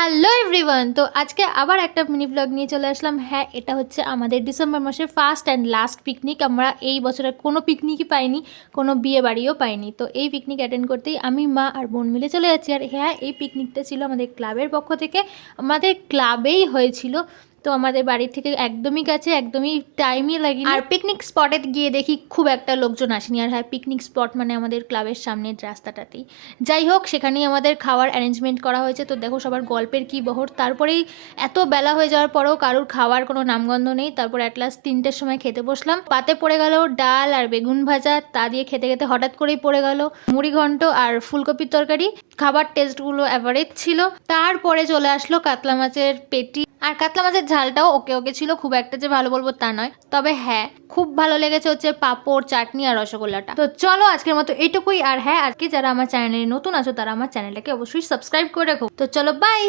Hello everyone, তো আজকে আবার একটা মিনি ব্লগ নিয়ে চলে আসলাম। হ্যাঁ, এটা হচ্ছে আমাদের ডিসেম্বর মাসের ফার্স্ট অ্যান্ড লাস্ট পিকনিক। আমরা এই বছরে কোনো পিকনিকই পাইনি, কোনো বিয়ে বাড়িও পাইনি। তো এই পিকনিক অ্যাটেন্ড করতেই আমি, মা আর বোন মিলে চলে যাচ্ছি। আর হ্যাঁ, এই পিকনিকটা ছিল আমাদের ক্লাবের পক্ষ থেকে, আমাদের ক্লাবেই হয়েছিল। তো আমাদের বাড়ি থেকে একদমই কাছে, একদমই টাইমই লাগেনি। আর পিকনিক স্পটে গিয়ে দেখি খুব একটা লোকজন আসেনি। আর হ্যাঁ, পিকনিক স্পট মানে আমাদের ক্লাবের সামনের রাস্তাটাতেই। যাই হোক, সেখানেই আমাদের খাওয়ার অ্যারেঞ্জমেন্ট করা হয়েছে। তো দেখো সবার গল্পের কী বহর। তারপরেই এত বেলা হয়ে যাওয়ার পরেও কারুর খাওয়ার কোনো নামগন্ধ নেই। তারপর অ্যাট লাস্ট 3টের সময় খেতে বসলাম। পাতে পড়ে গেল ডাল আর বেগুন ভাজা। তা দিয়ে খেতে খেতে হঠাৎ করেই পড়ে গেল মুড়ি ঘন্ট আর ফুলকপির তরকারি। খাবার টেস্টগুলো অ্যাভারেজ ছিল। তারপরে চলে আসলো কাতলা মাছের পেটি। আর কাতলা মাছের ঝালটাও ওকে ওকে ছিল, খুব একটা যে ভালো বলবো তা নয়। তবে হ্যাঁ, খুব ভালো লেগেছে হচ্ছে পাঁপড়, চাটনি আর রসগোল্লাটা। তো চলো আজকের মতো এইটুকুই। আর হ্যাঁ, আজকে যারা আমার চ্যানেলে নতুন আছো তারা আমার চ্যানেলটাকে অবশ্যই সাবস্ক্রাইব করে রাখো। তো চলো, বাই।